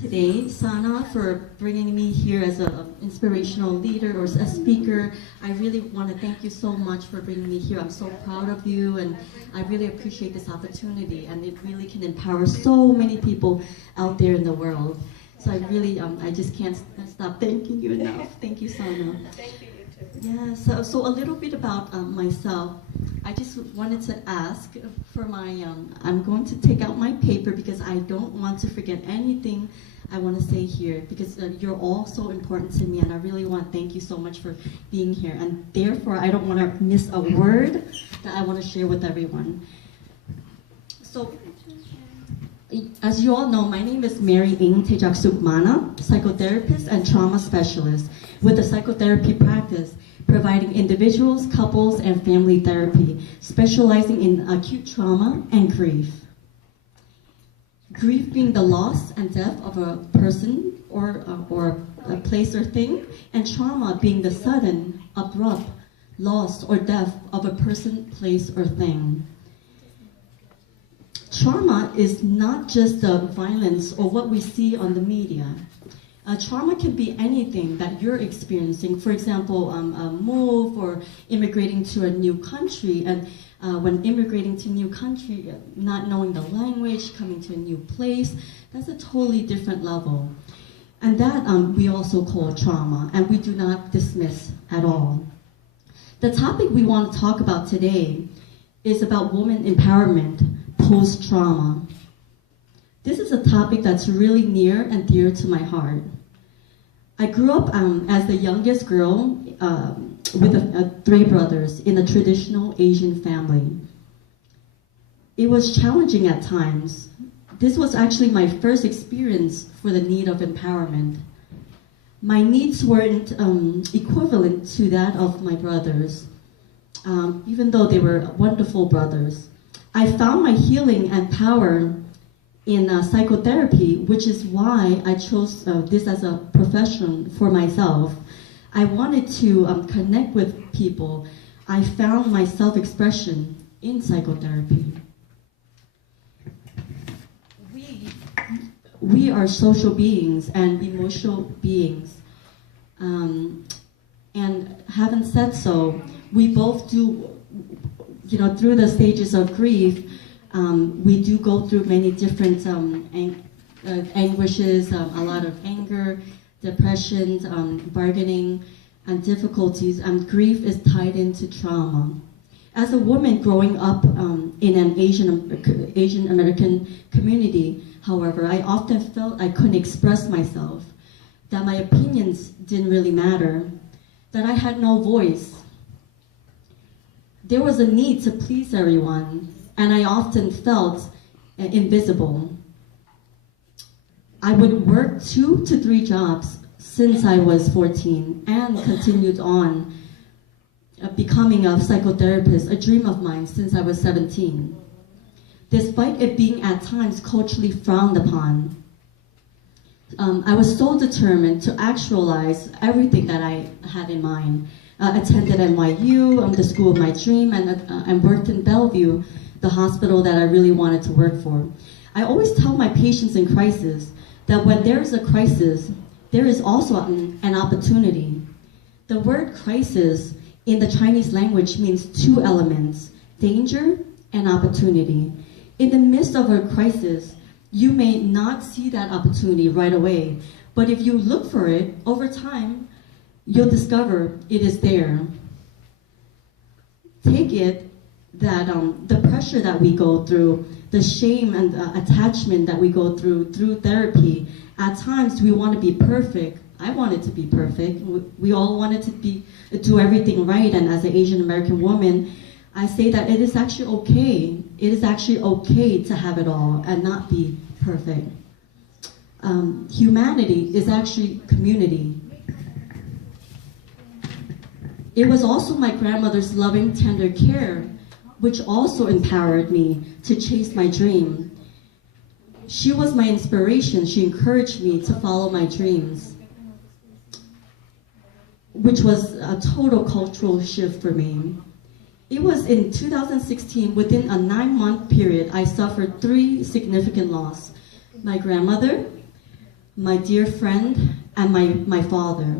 today, Sana, for bringing me here as an inspirational leader or a speaker. I really want to thank you so much for bringing me here. I'm so proud of you, and I really appreciate this opportunity, and it really can empower so many people out there in the world. So I really, I just can't stop thanking you enough. Thank you, Sana. Thank you, you too. Yeah, so a little bit about myself. I just wanted to ask for my, I'm going to take out my paper because I don't want to forget anything I want to say here, because you're all so important to me, and I really want to thank you so much for being here. And therefore, I don't want to miss a word that I want to share with everyone. So, as you all know, my name is Mary Ng Tejaksuk Mana, psychotherapist and trauma specialist with a psychotherapy practice providing individuals, couples, and family therapy, specializing in acute trauma and grief. Grief being the loss and death of a person or a place or thing, and trauma being the sudden, abrupt loss or death of a person, place, or thing. Trauma is not just the violence or what we see on the media. Trauma can be anything that you're experiencing. For example, a move or immigrating to a new country, and when immigrating to a new country, not knowing the language, coming to a new place, that's a totally different level. And that we also call trauma, and we do not dismiss at all. The topic we want to talk about today is about women empowerment post-trauma. This is a topic that's really near and dear to my heart. I grew up as the youngest girl with 3 brothers in a traditional Asian family. It was challenging at times. This was actually my first experience for the need of empowerment. My needs weren't equivalent to that of my brothers, even though they were wonderful brothers. I found my healing and power in psychotherapy, which is why I chose this as a profession for myself. I wanted to connect with people. I found my self-expression in psychotherapy. We are social beings and emotional beings. And having said so, we both do, through the stages of grief, we do go through many different anguishes, a lot of anger, depression, bargaining, and difficulties, and grief is tied into trauma. As a woman growing up in an Asian American community, however, I often felt I couldn't express myself, that my opinions didn't really matter, that I had no voice. There was a need to please everyone, and I often felt invisible. I would work 2 to 3 jobs since I was 14 and continued on becoming a psychotherapist, a dream of mine since I was 17, despite it being at times culturally frowned upon. I was so determined to actualize everything that I had in mind. Attended NYU, the school of my dream, and worked in Bellevue, the hospital that I really wanted to work for. I always tell my patients in crisis that when there is a crisis, there is also an opportunity. The word crisis in the Chinese language means 2 elements, danger and opportunity. In the midst of a crisis, you may not see that opportunity right away, but if you look for it over time, you'll discover it is there. Take it that the pressure that we go through, the shame and attachment that we go through therapy, at times we want to be perfect. I wanted to be perfect. We all wanted to do everything right, and as an Asian American woman, I say that it is actually okay. It is actually okay to have it all and not be perfect. Humanity is actually community. It was also my grandmother's loving, tender care which also empowered me to chase my dream. She was my inspiration. She encouraged me to follow my dreams, which was a total cultural shift for me. It was in 2016, within a 9-month period, I suffered 3 significant losses. My grandmother, my dear friend, and my father.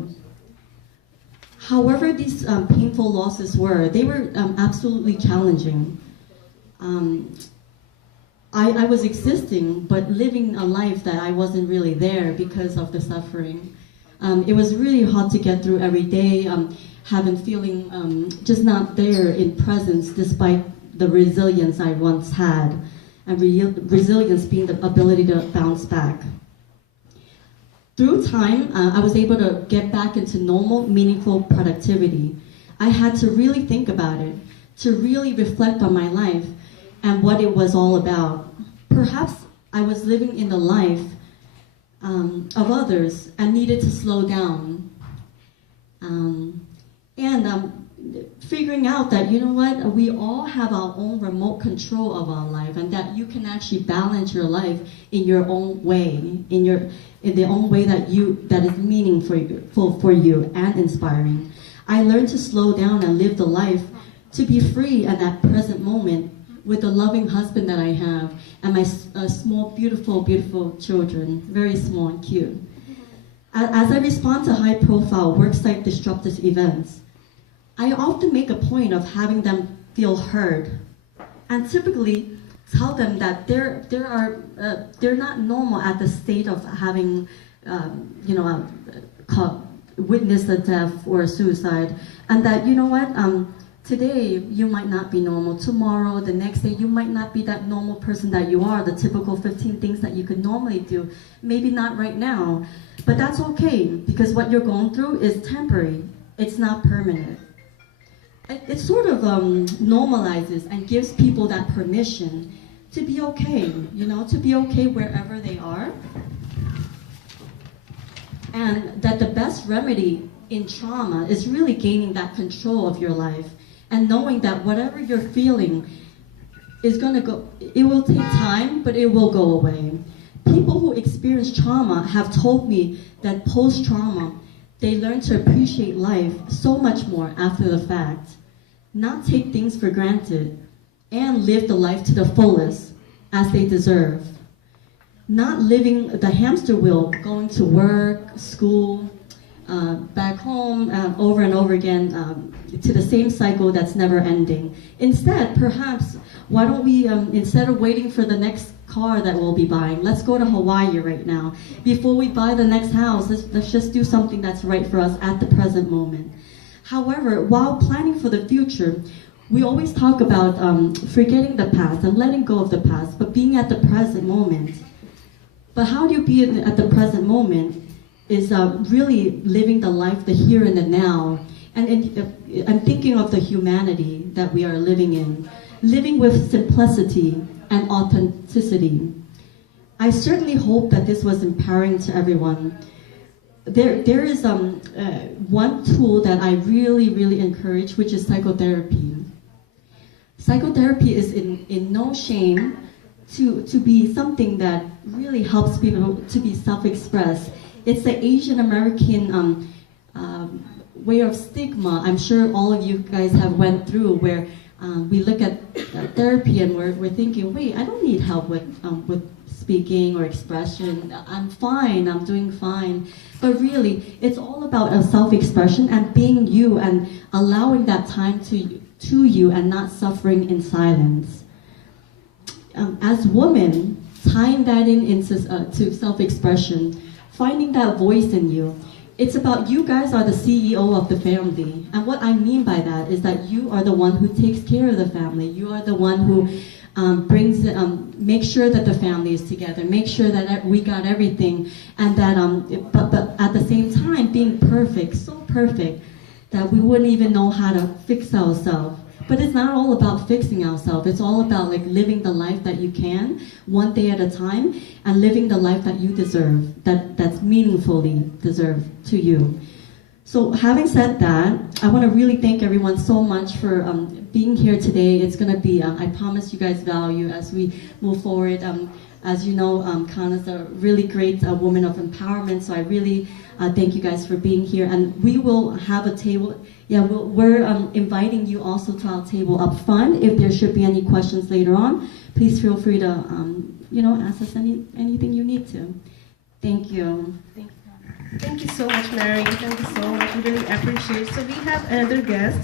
However these painful losses were, they were absolutely challenging. I was existing, but living a life that I wasn't really there because of the suffering. It was really hard to get through every day, feeling just not there in presence despite the resilience I once had, and resilience being the ability to bounce back. Through time, I was able to get back into normal, meaningful productivity. I had to really think about it, to really reflect on my life and what it was all about. Perhaps I was living in the life of others and needed to slow down. Figuring out that, you know what, we all have our own remote control of our life, and that you can actually balance your life in your own way, in the own way that is meaningful for you and inspiring. I learned to slow down and live the life to be free at that present moment with the loving husband that I have and my small, beautiful, beautiful children, very small and cute. As I respond to high-profile worksite disruptive events, I often make a point of having them feel heard, and typically tell them that they're not normal at the state of having, witnessed a death or a suicide, and that, you know what, today you might not be normal. Tomorrow, the next day, you might not be that normal person that you are, the typical 15 things that you could normally do. Maybe not right now, but that's okay, because what you're going through is temporary. It's not permanent. It sort of normalizes and gives people that permission to be okay, to be okay wherever they are. And that the best remedy in trauma is really gaining that control of your life and knowing that whatever you're feeling is gonna go, it will take time, but it will go away. People who experience trauma have told me that post-trauma, they learn to appreciate life so much more after the fact, not take things for granted, and live the life to the fullest as they deserve. Not living the hamster wheel, going to work, school, back home, over and over again, to the same cycle that's never ending. Instead, perhaps, why don't we, instead of waiting for the next car that we'll be buying, let's go to Hawaii right now. Before we buy the next house, let's just do something that's right for us at the present moment. However, while planning for the future, we always talk about forgetting the past and letting go of the past, but being at the present moment. But how do you be at the present moment is really living the life, the here and the now, and thinking of the humanity that we are living in, living with simplicity and authenticity. I certainly hope that this was empowering to everyone. There is one tool that I really encourage, which is psychotherapy. Psychotherapy is in no shame to be something that really helps people to be self-expressed. It's the Asian American way of stigma. I'm sure all of you guys have went through where we look at therapy and we're thinking, wait, I don't need help with speaking or expression. I'm fine, I'm doing fine. But really, it's all about a self-expression and being you and allowing that time to you and not suffering in silence. As women, tying that into to self-expression, finding that voice in you, it's about you guys are the CEO of the family. And what I mean by that is that you are the one who takes care of the family. You are the one who make sure that the family is together, make sure that we got everything, and that, but at the same time, being perfect, so perfect, that we wouldn't even know how to fix ourselves. But it's not all about fixing ourselves. It's all about like living the life that you can, one day at a time, and living the life that you deserve, that's meaningfully deserved to you. So having said that, I want to really thank everyone so much for being here today. It's going to be, I promise you guys value as we move forward. As you know, Kana's a really great woman of empowerment, so I really thank you guys for being here. And we will have a table. Yeah, we're inviting you also to our table up front. If there should be any questions later on, please feel free to, ask us anything you need to. Thank you. Thank you so much, Mary. Thank you so much. We really appreciate it. So we have another guest,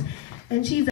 and she's